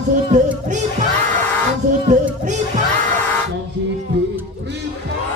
Samsudin Ripa, Samsudin Ripa, Samsudin Ripa.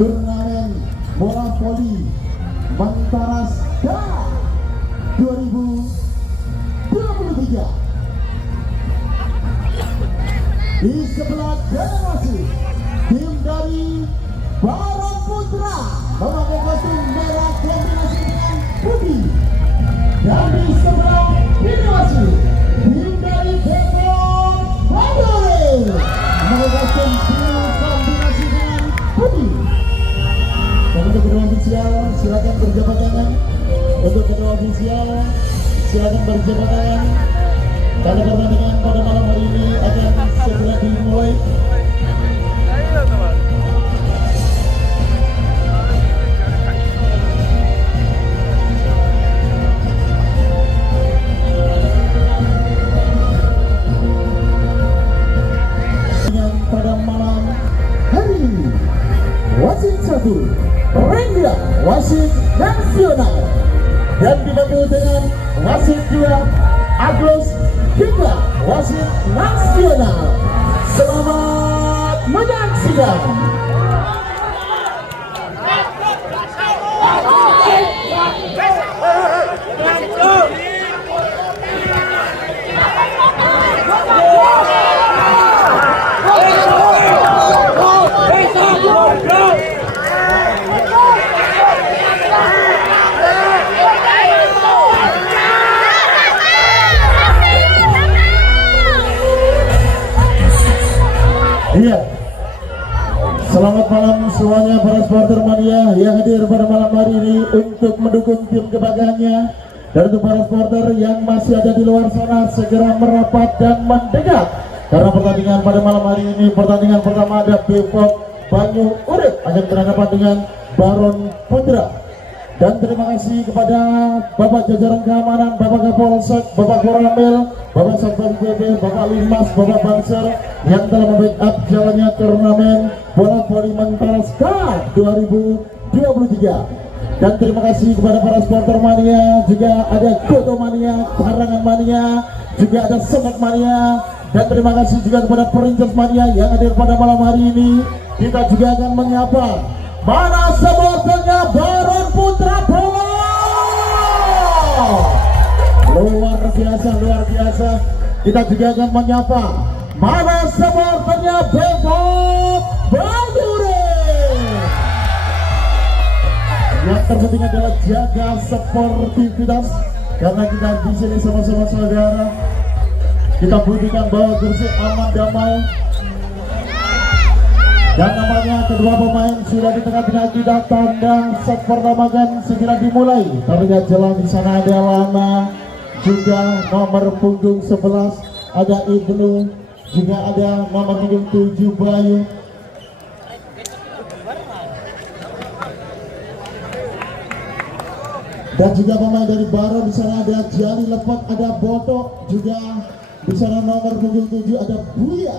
Turnamen bola voli Mantaras K 2023. Di sebelah generasi tim dari Baron Putra memakai kostum merah kombinasi dengan putih, dan di sebelah generasi tim dari Depok Bandore memakai kostum biru kombinasi dengan putih. Dan untuk kedua ofisial silakan berjabat tangan. Untuk kedua ofisial silakan berjabat tangan. Karena pertandingan pada malam hari ini akan segera dimulai. Dengan pada malam hari ini wasit 1 Rendia, wasit nasional, dan dibantu dengan wasit 2 Agus Hingga, wasit nasional. Selamat menyaksikan. Iya, selamat malam semuanya para supporter mania yang hadir pada malam hari ini untuk mendukung tim kebanggaannya. Dan untuk para supporter yang masih ada di luar sana, segera merapat dan mendekat, karena pertandingan pada malam hari ini, pertandingan pertama ada Depok Banyu Urip akan berhadapan dengan Baron Putra. Dan terima kasih kepada Bapak jajaran keamanan, Bapak Kapolsek, Bapak Koramil, Bapak Satpol PP, Bapak Limas, Bapak Banser yang telah membackup jalannya turnamen bola voli Mantaras K 2023. Dan terima kasih kepada para supporter mania, juga ada Goto mania, Karangan mania, juga ada Semak mania. Dan terima kasih juga kepada Perinces mania yang hadir pada malam hari ini. Kita juga akan menyapa mana supporternya Baron Putra Bola. Luar biasa, luar biasa. Kita juga akan menyapa mana supporternya Depok Bandore. Yang terpenting adalah jaga sportivitas, karena kita di sini sama-sama saudara. Kita buktikan bahwa Gresik aman damai. Dan namanya kedua pemain sudah di tengah-tengah kita tandang. Set pertama kan segera dimulai. Terlihat jalan di sana ada Lana, juga nomor punggung 11 ada Ibnu, juga ada nomor punggung 7 Bayu. Dan juga pemain dari Baron di sana ada Jali Lepot, ada Botok, juga di sana nomor punggung 7 ada Buya.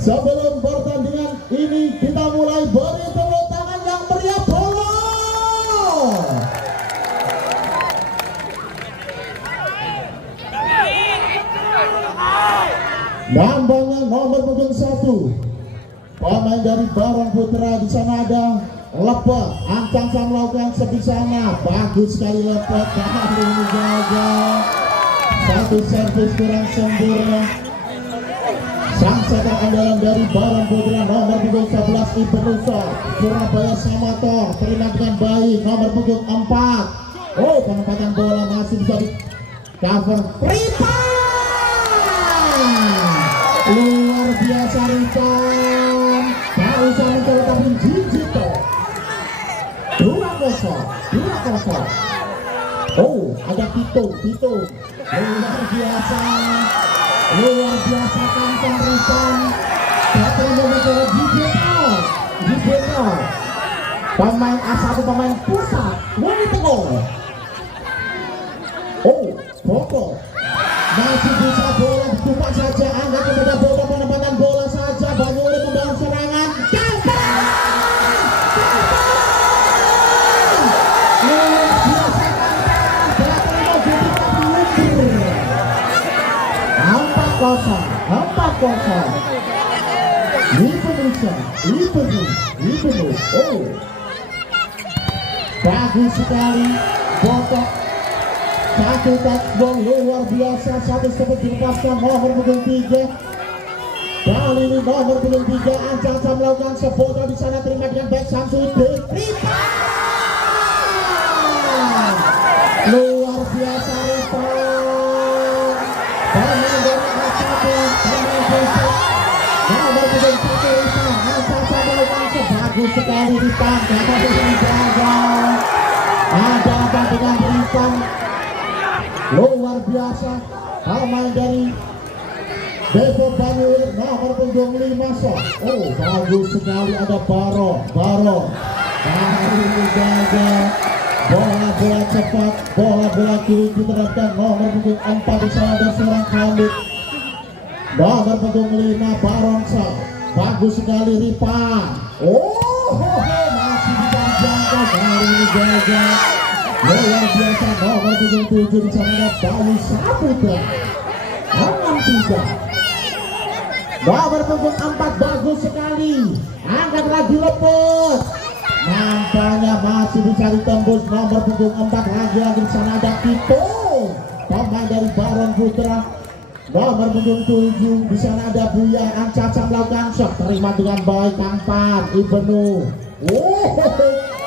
Sebelum pertandingan ini kita mulai, beri tepuk tangan yang meriah bola. Nambangnya nomor punggung 1 pemain dari Baron Putra. Di sana ada Lepot, ancang-ancang melakukan sebisanya, bagus sekali Lepot, karena ini gagal. Satu servis kurang sempurna. Sang setter andalan dari Baron Putra nomor punggung 11 Ibnu Surabaya Samator, terima dengan baik nomor punggung 4. Oh, penempatan bola masih bisa di cover Ripa. Luar biasa Ripa, tak usah mencoba Jijito. 2-0. Oh, ada Tito. Luar biasa kantong Ripan. Satu mencoba Jijito. Pemain A1 pemain pusat Wani Tegol. Oh, Boko masih bisa bola ditumpak saja, angkat kepada Boko, penempatan bola saja, Banyuri membangun serangan. Empat kosong. Itu. Oh, bagus sekali. Botok. Satu touchdown luar biasa. Satu sempat dilepaskan nomor punggung 3. Kali ini nomor punggung 3 Anca melakukan sebodoh di sana, terima dengan baik Samsudin. Luar biasa Rifan. Pemain dari A1, pemain pusat nomor punggung 1 Rifan. Anca melakukan sebagus sekali Rifan. Dapat dijaga. Ada apa dengan Rifan? Luar biasa pemain dari Devo Banyulir nomor punggung 5 Sok. Oh, bagus sekali, ada Baro. Kali ini gagal. Bola cepat, bola kiri diterapkan nomor punggung 4 di sana ada seorang Khalid. Nomor punggung 5 Baronsa. Bagus sekali Ripan. Oh, masih bisa dijangkau, kali ini gagal. Luar biasa nomor punggung 7 di sana ada Bayu Saputra. 6-3. Nomor punggung 4 bagus sekali, angkat lagi lepet. Nampaknya masih bisa ditembus nomor punggung 4 lagi di sana ada Kito, pemain dari Baron Putra. Nomor punggung 7 di sana ada Buya Ancaca melakukan shot, terima dengan baik Kampan Ibnu.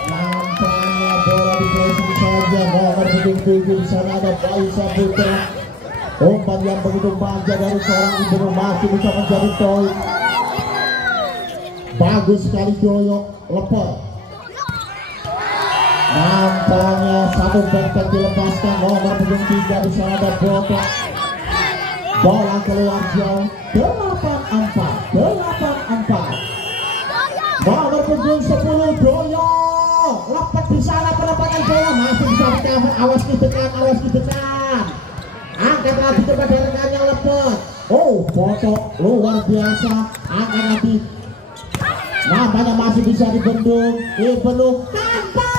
Nampaknya bola di pressing saja. Nomor punggung 7 di sana ada Bayu Saputra. Umpan yang begitu manja dari seorang Ibnu masih bisa menjadi poin. Bagus sekali Doyok lepet. Nampaknya satu back dilepaskan nomor punggung 3 di sana ada Botok. Bola keluar jauh. 8-4. Nomor punggung 10 Doyok lepet di sana, penempatan bola masih bisa ditahan. Awas ditekan. Angkat lagi kepada rekannya lepet. Oh, Botok luar biasa. Angkat lagi. Nampaknya masih bisa dibendung. Ibnu tanpa.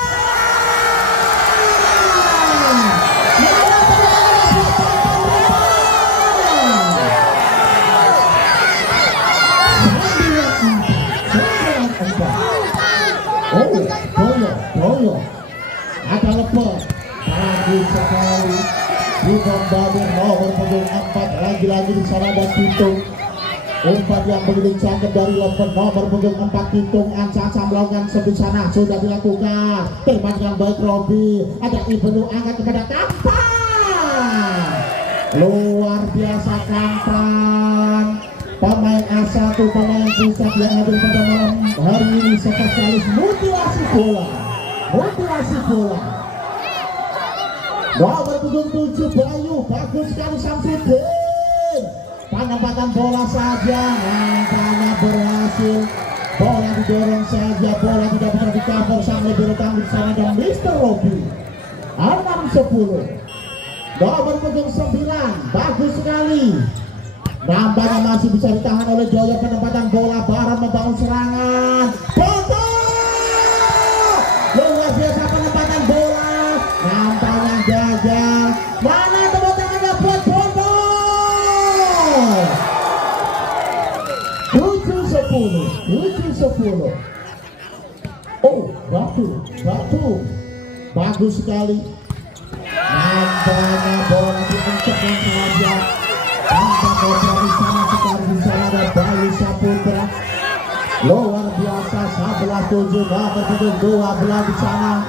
Boyo. Ada lepet. Bagus sekali. Dibombardir nomor punggung 4 lagi di sana ada Kitung. Umpan yang begitu cantik dari lepet nomor punggung 4 Kitung. Ancaca melakukan di sana sudah dilakukan. Terima dengan baik Robi. Ada Ibnu angkat kepada Kampan. Luar biasa Kampan. Pemain A1 pemain pusat yang hadir pada malam hari ini spesialis mutilasi bola. Nomor punggung 7 Bayu, bagus sekali Samsudin. Penempatan bola saja, nampaknya berhasil. Bola didorong saja, bola tidak bisa di-cover sang lebih rekam di sana dan Mr. Robi. 6-10. Nomor punggung 9, bagus sekali. Nampaknya masih bisa ditahan oleh Joyo, penempatan bola, Barat membangun serangan. Botok! Luar biasa penempatan bola. Nampaknya gagal. Mana tepuk tangannya buat Botok? 7-10. Oh, batu. Bagus sekali. Nampaknya bola dikencangkan saja. Tanpa bola di sana sekarang di sana ada Bayu Saputra. Luar biasa 11-7. Nomor 12 di sana.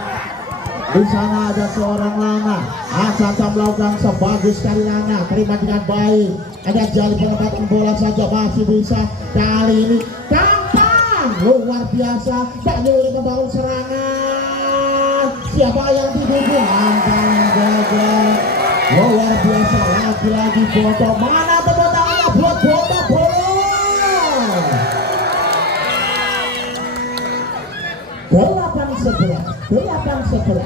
Di sana ada seorang Lana. Ancaca melakukan sebagus sekali Lana. Terima dengan baik. Ada jali penempatan bola saja masih bisa. Kali ini Kampan. Luar biasa. Banyuri membangun serangan. Siapa yang dituju? Antara gagal. Luar biasa lagi-lagi Botok. Mana tepuk tangannya buat Botok bola. 8-11.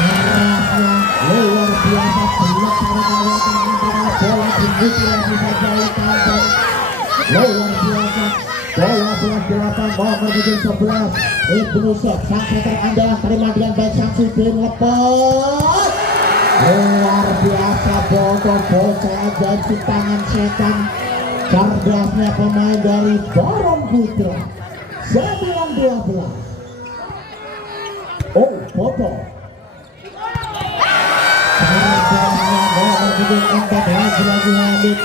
Arahnya luar biasa, belok cara melewati bola dibuka lagi saja oleh kawan. Luar biasa, bola 11-8 nomor 11 Ibnu Syekh, sang setter andalan terima dengan baik Samsudin lepas. Luar biasa, bocor bocor ajaib di tangan setan. Cerdasnya pemain dari Baron Putra. 9-12. Oh, foto. Cerdasnya nomor 4 lagi Hamid.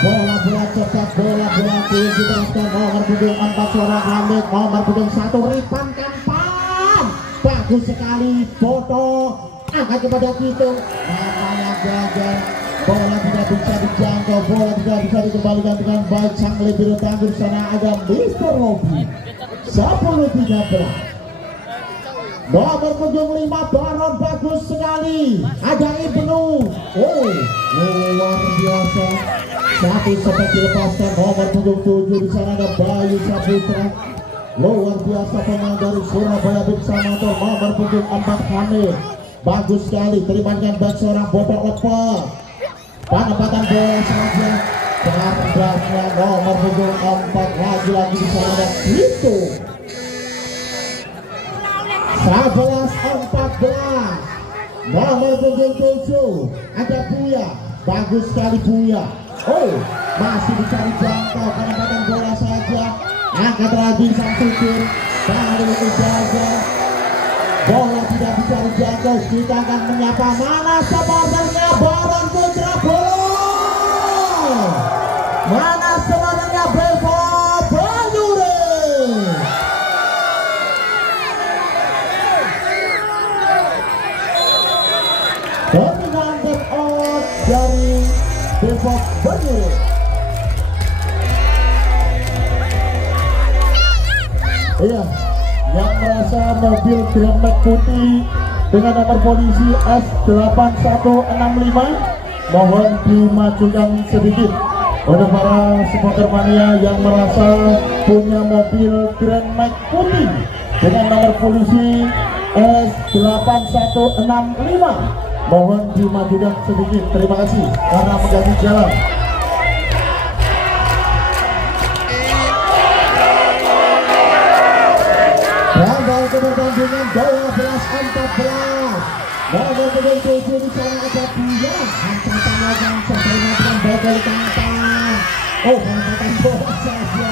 Bola cepat, bola tinggi diteruskan nomor 4 seorang Hamid, nomor 1 Ripan Kampan. Bagus sekali, foto. Angkat kepada Kitung, namanya gagal. Bola tidak bisa dijangkau, bola tidak bisa dikembalikan dengan baik. Sang lebih tangguh sana ada Mr. Robi. 10-13. Nomor punggung 5 Baron bagus sekali. Ada Ibnu. Oh, luar biasa. Satu sempat dilepaskan nomor punggung 7 di sana ada Bayu Saputra. Luar biasa pemain dari Surabaya Big Samator nomor punggung 4 Hamid. Bagus sekali, terima dengan baik seorang Bobo Lepa. Penempatan bola saja. Cerdasnya nomor punggung 4 lagi-lagi di sana ada Itu. 11-14. Nomor punggung 7 ada Buya. Bagus sekali Buya. Oh, masih dicari jangkau, penempatan bola saja. Angkat lagi Samsudin. Baru itu saja. Bola tidak bisa dijangkau. Kita akan menyapa mana supporternya Baron Putra. Bola. Mana supporternya Bevo Banyure. Dominant out dari Bevo Banyure. Iya, yang merasa mobil Grand Max putih dengan nomor polisi S8165 mohon dimajukan sedikit. Untuk para supporter mania yang merasa punya mobil Grand Max putih dengan nomor polisi S8165 mohon dimajukan sedikit. Terima kasih karena mengganggu jalan. Rambal kebertandingan 12-14. Nomor 7 di sana ada Buya. Angkatan lagi terima dengan baik dari Kampan. Oh, penempatan bola saja.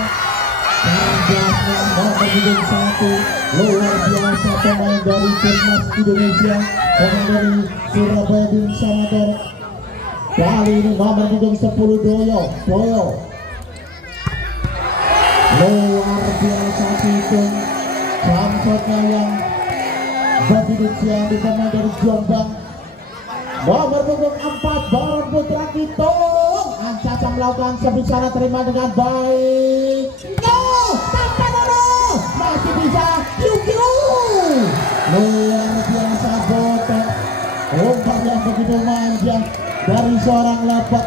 Cerdasnya nomor 1 luar biasa pemain dari Timnas Indonesia, pemain dari Surabaya Big Samator. Kali ini nomor 10 Doyo. Luar biasa Kitung. Samsotnya yang berdiri di pemain dari Jombang. Nomor punggung 4 Baron Putra Kitung. Ancaca melakukan sebisanya terima dengan baik. No, tanpa nono masih bisa Yukiu. Luar biasa botak. Umpan yang begitu manja dari seorang Lepek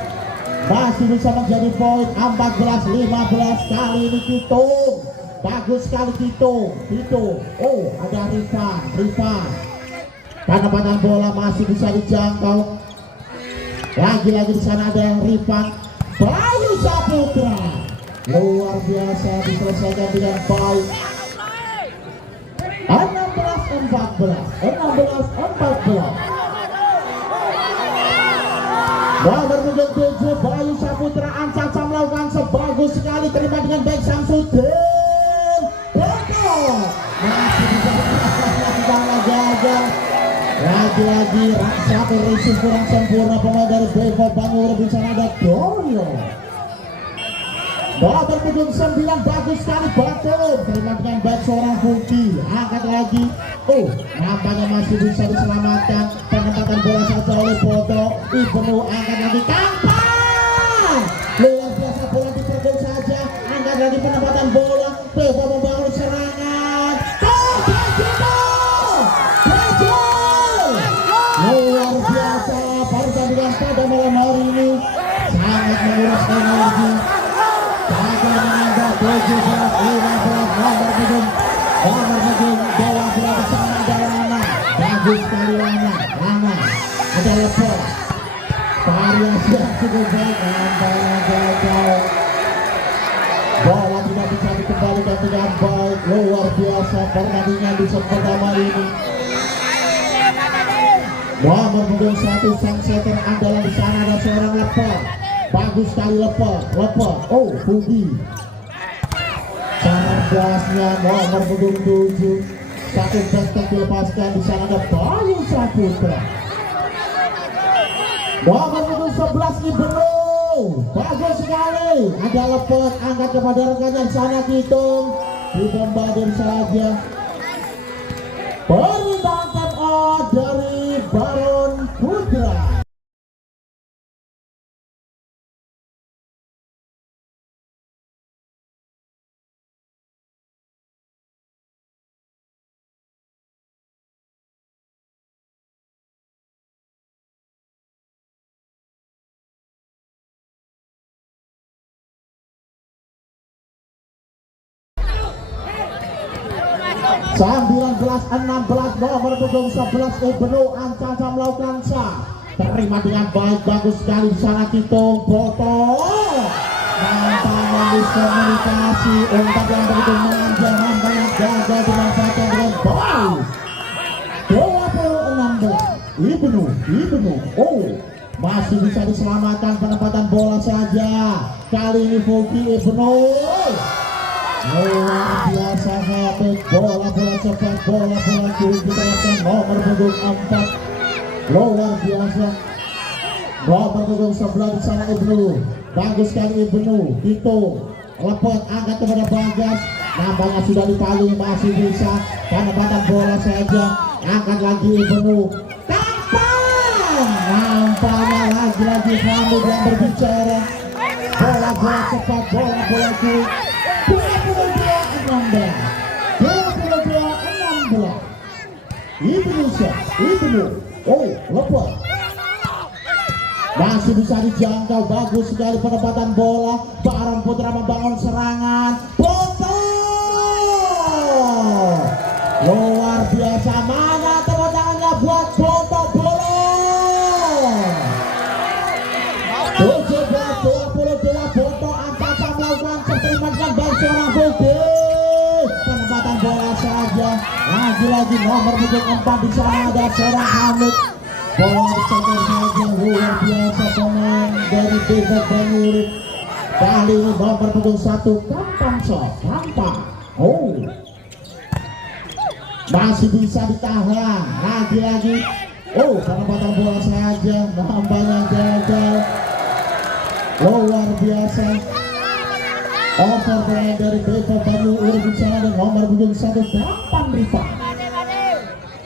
masih bisa menjadi poin 14-15. Kali ini Kitung. Bagus sekali Tito. Oh, ada Rifan. Penempatan bola masih bisa dijangkau. Lagi-lagi di sana ada Rifan. Bayu Saputra. Luar biasa diselesaikan dengan baik. 16-14. Nomor 7 Bayu Saputra. Ancaca melakukan sebagus sekali, terima dengan baik Samsudin. Masih bisa gagal. Lagi-lagi satu risih kurang sempurna pemain dari Bevo Banyure. Di sana ada Dorio. Nomor punggung 9 bagus sekali Batur. Terima dengan baik seorang Bukti. Angkat lagi. Oh, nampaknya masih bisa diselamatkan. Penempatan bola saja oleh Bodo. Ibnu angkat lagi Kampan. Luar biasa bola dipergol saja. Angkat lagi penempatan bola. Bevo membangun serangan. Luar biasa pertandingan pada malam hari ini sangat menguras energi. Pada menambah 17-15 nomor cukup baik, nampaknya gagal. Bola tidak bisa dikembalikan dengan baik. Luar biasa pertandingan di set pertama ini. Nomor punggung 1 sang setter andalan di sana ada seorang leper. Bagus sekali leper. Oh, Budi. Cerdasnya nomor punggung 7. Satu bestek dilepaskan di sana ada Bayu Saputra. Nomor punggung 11 Ibnu. Bagus sekali. Ada leper, angkat kepada rekannya di sana Kitung. Dibombardir saja. Perintahkan dari Baron Putra. Sembilan belas 16 nomor punggung 11 Ibnu Ancaca melakukan sah. Terima dengan baik, bagus sekali di sana Kitung Boto. Nampaknya miskomunikasi umpan yang begitu menanjak, nampaknya gagal dimanfaatkan dengan baik. 20-16 Ibnu. Oh, masih bisa diselamatkan penempatan bola saja. Kali ini Fulki Ibnu. Luar biasa hebat, bola cepat, bola kiri diterapkan nomor punggung 4. Luar biasa. Nomor punggung 11 di sana Ibnu. Bagus sekali Ibnu. Itu lepot, angkat kepada Bagas. Nampaknya sudah dipaling, masih bisa penempatan bola saja. Angkat lagi Ibnu. Tampang. Nampaknya lagi-lagi Hamid yang berbicara. Bola cepat, bola kiri. 22-16 Ibnu. Oh, lepas masih bisa dijangkau, bagus sekali penempatan bola. Baron Putra membangun serangan. Boto luar biasa, mana tepuk tangannya buat Boto. Bola 17-22 Boto Ancaca melakukan terima dengan baik seorang Fulki. Penempatan bola saja. Lagi-lagi nomor punggung 4 di sana ada seorang Hamid. Bola dicetak saja, luar biasa pemain dari Depok Banyurit. Kali ini nomor punggung 1 Kampang. Oh, masih bisa ditahan. Lagi-lagi. Oh, penempatan bola saja, nampaknya gagal. Luar biasa. Overplay dari Depok Banyurit di sana dan nomor punggung 1 Kampang Rifa.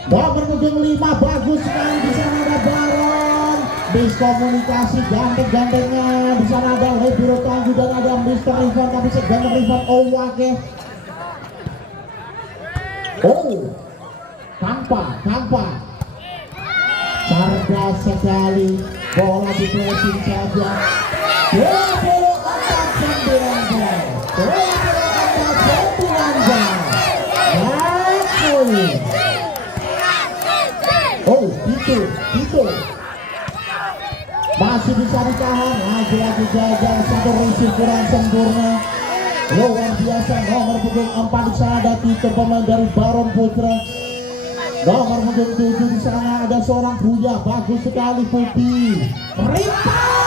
Nomor punggung 5 bagus sekali di sana ada Baron. Miskomunikasi ganteng-gantengnya di sana ada Lebiro Tangguh dan ada Mr. Rifan, tapi seganteng Rifan Owake. Oh, Kampang. Cerdas sekali, bola di pressing saja. 24-19. Oh, itu masih bisa ditahan. Lagi-lagi gagal, satu receive kurang sempurna. Luar biasa, nomor punggung 4 di sana ada Tito, pemain dari Baron Putra. Nomor punggung 7 di sana ada seorang Buya, bagus sekali Putih. Rita